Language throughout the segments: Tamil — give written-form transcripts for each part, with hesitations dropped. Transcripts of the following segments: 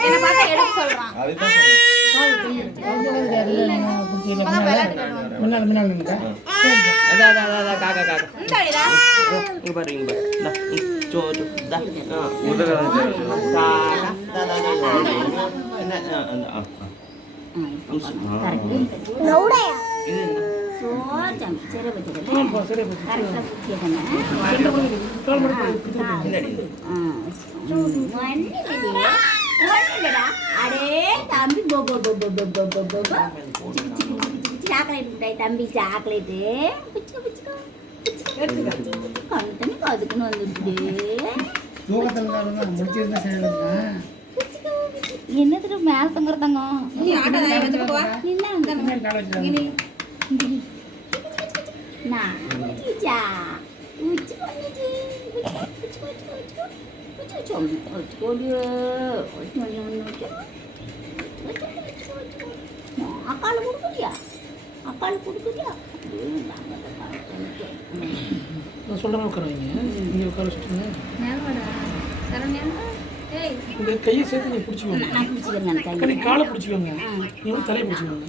என்ன பார்த்தா எடுக்க சொல்றான். தம்பி சாக்லேட் தம்பி சாக்லேட்டு கண்ணு அதுக்குன்னு வந்துட்டு என்னதுக்கு மேல தங்குறதாங்க அக்காள் கொடுக்குறியா அக்காள் கொடுக்குறியா நான் சொல்கிறேன் உட்காருவீங்க நீங்கள் உட்கார வச்சுட்டுங்க இந்த கையை சேர்த்து நீங்கள் பிடிச்சிக்கோங்க. நான் பிடிச்சிக்கிறேன் கை காலை பிடிச்சிக்கோங்க. நீங்கள் தலையை பிடிச்சிக்கோங்க.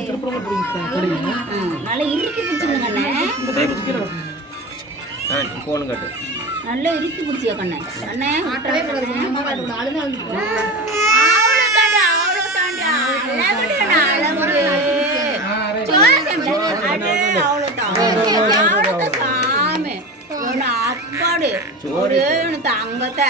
திருப்பூரம் பிடிங்க நல்லா இறுக்கி பிடிச்சிருங்க இந்த கை பிடிச்சிக்கிறேன் போன் கட்டு நல்லா இறுக்கி பிடிச்சியா கண்ணே கண்ணே ஆட்டவே அப்பாடு ஒரு தங்கத்தை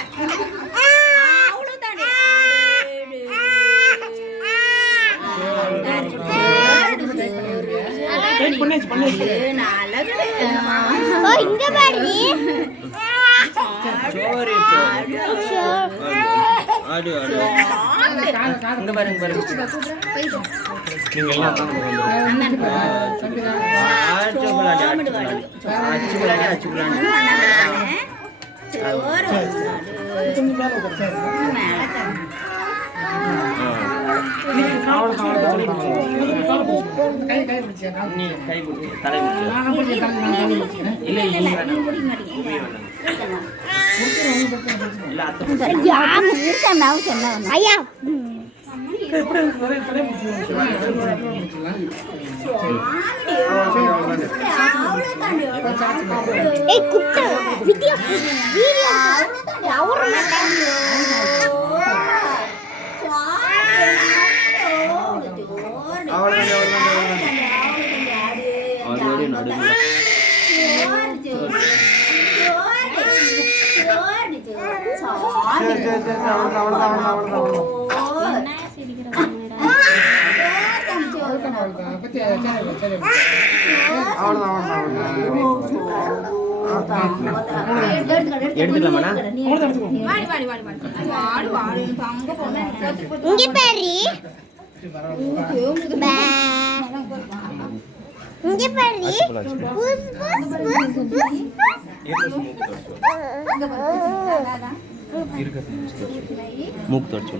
மூக்கு தொடச்சு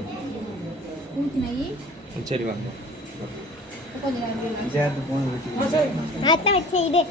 சரி வாங்க இது